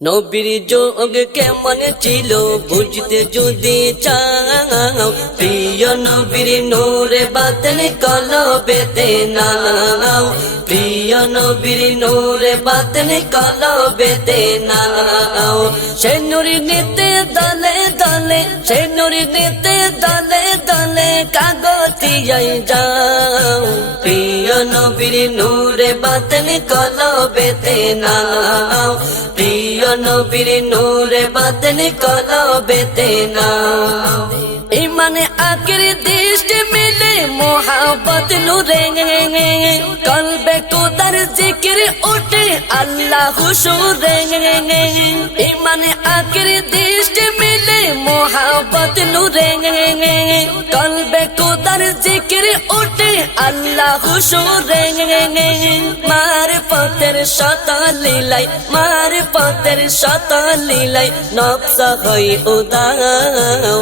নবীর যোগ কেমন ছিল বুঝতে যদি চাও, প্রিয় নবীর নূরে বাতন কলবেতে নাও প্রিয় নবীর নূরে বাতন কলবেতে নাও সে নুরি নিতে দলে দলে, সে নুরি নিতে দলে দলে কাগতিয়াই যাও। প্রিয় নবীর নূরে বাতন কলবেতে নাও প্রিয় নবীর নূরে বাতন কলবেতে নাও ইমানে আখির দৃষ্টি মিলে মোহাবত নূরে। কলবে কোদার জিকির ওঠে আল্লাহ হুসুরে ইমানে আখির দৃষ্টি মিলে মোহাবত নূরে। কলবে কোদার জিকির ওঠে আল্লাহ হুসুরে মার পথের শত লীলাই মার পথের শত লীলাই নকশা হই উদাও।